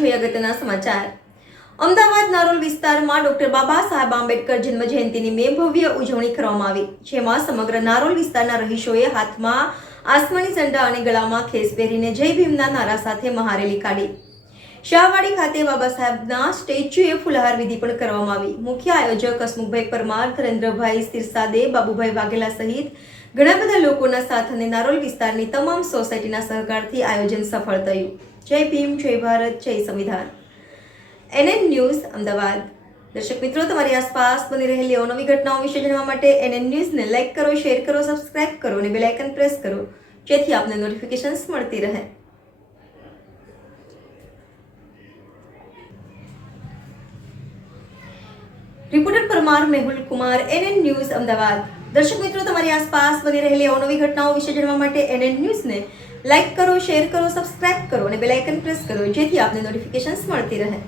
જોઈએ અગત્યના સમાચાર। અમદાવાદ નારોલ વિસ્તારમાં ડોક્ટર બાબા સાહેબ આંબેડકર જન્મ જયંતિની ભવ્ય ઉજવણી કરવામાં આવી, જેમાં સમગ્ર નારોલ વિસ્તારના રહીશોએ હાથમાં આસમાની ઝંડા અને ગળામાં ખેસ પહેરીને જય ભીમના નારા સાથે મહારેલી કાઢી। શાહવાડી ખાતે બાબા સાહેબના સ્ટેચ્યુએ ફુલહાર વિધિ પણ કરવામાં આવી। મુખ્ય આયોજક હસમુખભાઈ પરમાર, ધરેન્દ્રભાઈ સિરસાદે, બાબુભાઈ વાઘેલા સહિત ઘણા બધા લોકોના સાથ અને નારોલ વિસ્તારની તમામ સોસાયટીના સહકારથી આયોજન સફળ થયું। જય ભીમ, જય ભારત, જય સંવિધાન। NN news Ahmedabad. દર્શક મિત્રો, તમારી આસપાસ બની રહેલી અવનવી ઘટનાઓ વિશે જાણવા માટે NN ન્યૂઝને લાઈક કરો, શેર કરો, સબસ્ક્રાઇબ કરો અને બેલ આઇકન પ્રેસ કરો, જેથી આપને નોટિફિકેશન્સ મળતી રહે। Reporter Parmar Mehul Kumar, NN news Ahmedabad. દર્શક મિત્રો, તમારી આસપાસ બની રહેલી અવનવી ઘટનાઓ વિશે જાણવા માટે NN ન્યૂઝને લાઈક કરો, શેર કરો, સબસ્ક્રાઇબ કરો અને બેલ આઇકન પ્રેસ કરો, જેથી આપને નોટિફિકેશન્સ મળતી રહે।